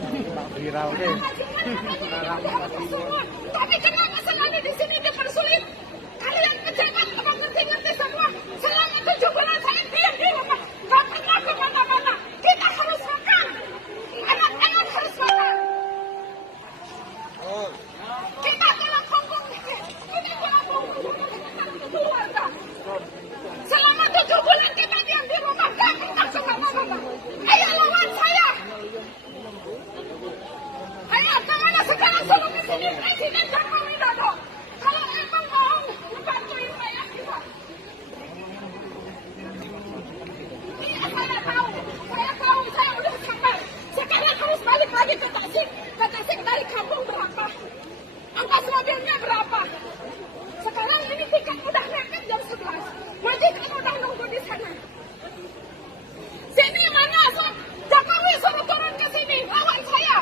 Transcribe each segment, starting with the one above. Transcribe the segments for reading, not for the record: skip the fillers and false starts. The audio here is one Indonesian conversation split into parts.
Viral deh. Tapi kenapa selalu di sini dipersulit? Kalian pejabat apa ngerti-ngerti semua. Selama 7 bulan saya diam di rumah. Gak pernah kemana-mana. Kita harus makan. Anak-anak harus makan. Kita pulang kampung. Kita pulang kampung. Keluarga. Selama 7 bulan kita diam di rumah. Gak pernah kemana-mana. Ayo lawan saya. Ayo kemana sekarang suruh di sini Presiden Joko Widodo. Kalau emang mau membantuin rakyat kita. Iya saya tahu, saya udah sampai. Sekarang harus balik lagi ke Tasik. Ke Tasik dari kampung berapa? Ongkos mobilnya berapa? Sekarang ini tiket udah naik jam 11. Majikan udah nunggu di sana. Sini mana Jokowi suruh turun ke sini lawan saya.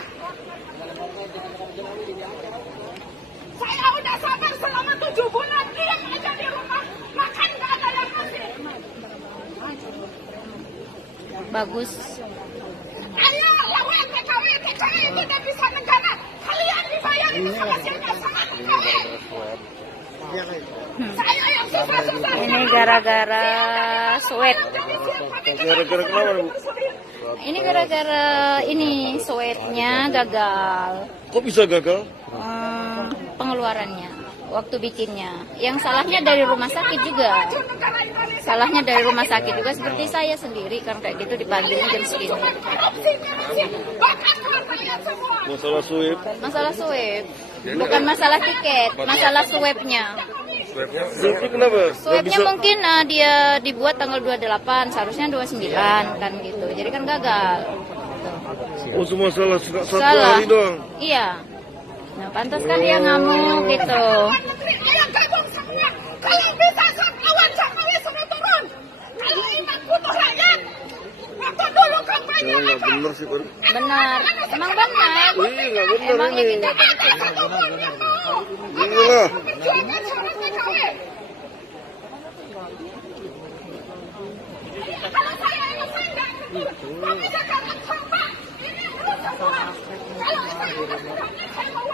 Saya udah sabar selama 7 bulan diam aja di rumah. Makan gak ada yang kasih. Bagus. Ayo lawan TKW itu udah bisa negara. Kalian dibayar itu sama siapa? Sama TKW. Saya yang susah-susah. Ini gara-gara sweat. Gara-gara kenapa, Bu? Ini gara-gara ini sweatnya gagal. Kok bisa gagal? Pengeluarannya waktu bikinnya. Yang salahnya dari rumah sakit juga. Salahnya dari rumah sakit juga seperti saya sendiri kan kayak gitu dipanggilnya jam segini. Masalah suip. Masalah swab. Bukan masalah tiket, masalah swabnya. Suipnya kenapa? Nggak Swabnya bisa. mungkin dia dibuat tanggal 28, seharusnya 29 kan gitu. Jadi kan gagal. Oh, cuma salah satu Salah. hari doang. Iya. Nah, pantas kan dia ngamuk gitu. Ayo gabung semua. Kalau bisa lawan Jokowi suruh turun. Kalau emang butuh rakyat. Waktu dulu kampanye Ya, nggak apa? bener sih, Pak. Benar. Emang benar. Iya, nggak bener Emangnya ini. kita Iya lah. Perjuangan sama TKW. Kalau saya emang saya nggak ngerti. Tapi sekarang coba ini dulu semua. Kalau emang udah saya mau